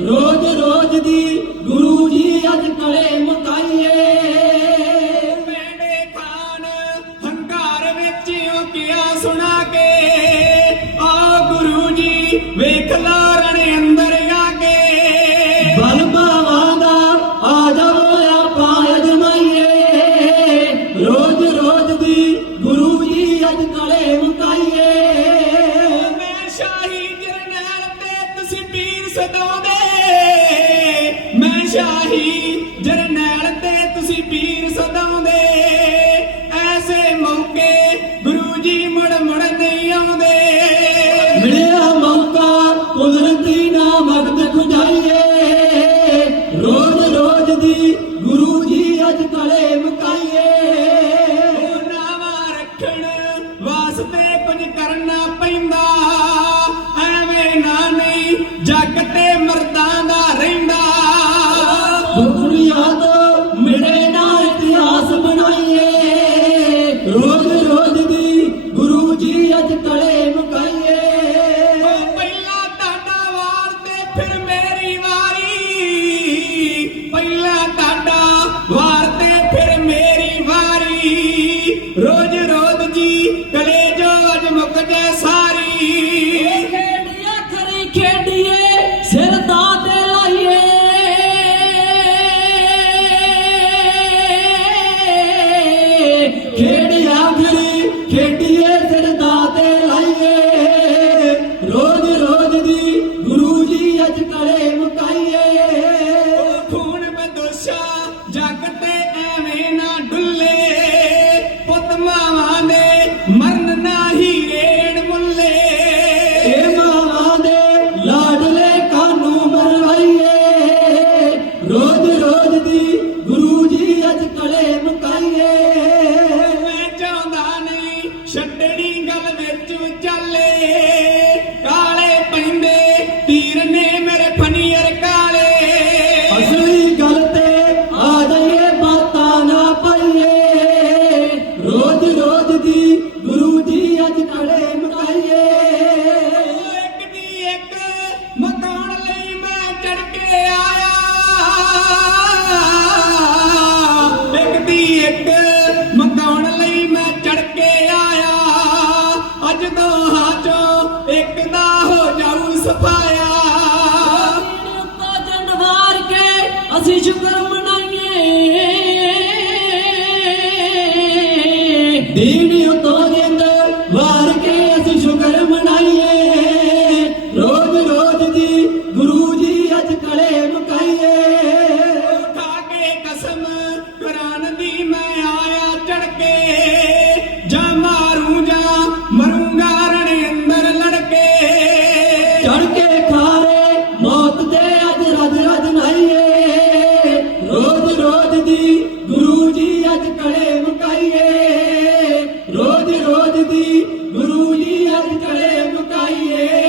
ਰੋਜ਼ ਰੋਜ਼ ਦੀ ਗੁਰੂ ਜੀ ਅੱਜ ਕਲੇ ਮਕਾਈਏ। ਮੈਂਡੇ ਵਿੱਚ ਸੁਣਾ ਕੇ, ਆ ਗੁਰੂ ਜੀ ਵੇਖ ਲਾ ਸਦਾਉਂਦੇ ਮੈਂ ਸ਼ਾਹੀ ਜਰਨੈਲ ਤੇ ਤੁਸੀਂ ਪੀਰ ਸਦਾਉਂਦੇ ਐਸੇ ਮੌਕੇ ਗੁਰੂ ਜੀ ਮੜ ਮੜ ਨਹੀਂ ਆਉਂਦੇ। ਮਿਲਿਆ ਮੌਕਾ ਕੁਦਰਤੀ ਨਾ ਮਦਦ ਖੁਦਾਈਏ। ਰੋਜ਼ ਰੋਜ਼ ਦੀ ਗੁਰੂ ਜੀ ਅੱਜ ਕਲੇ ਮਕਾਈਏ। ਨਾਵਾ ਰੱਖਣ ਵਾਸਤੇ ਪੰਜ ਕਰਨਾ ਬੁਨਿਆਦ ਮਿਟੇ ਨਾ ਇਤਿਹਾਸ ਬਣਾਈਏ। ਰੋਜ਼ ਰੋਜ਼ ਦੀ ਗੁਰੂ ਜੀ ਅੱਜ ਤਲੇ ਮੁਕਾਈਏ। ਪਹਿਲਾ ਤੁਹਾਡਾ ਵਾਰ ਤੇ ਫਿਰ ਮੇਰੀ ਵਾਰੀ। ਪਹਿਲਾ ਤੁਹਾਡਾ ਵਾਰ ਆਇਆ। ਇੱਕ ਦੀ ਇੱਕ ਮਕਾਉਣ ਲਈ ਮੈਂ ਚੜ ਕੇ ਆਇਆ। ਅੱਜ ਦੋਹਾਂ ਚੋਂ ਇੱਕ ਦਾ ਹੋ ਜਾਊ ਸਫਾਇਆ। ਉੱਤੋਂ ਜੰਡ ਸ਼ੁਕਰ ਸੋਚਦੀ ਗੁਰੂ ਜੀ ਅੱਜ ਕਲੇ ਮੁਕਾਈਏ।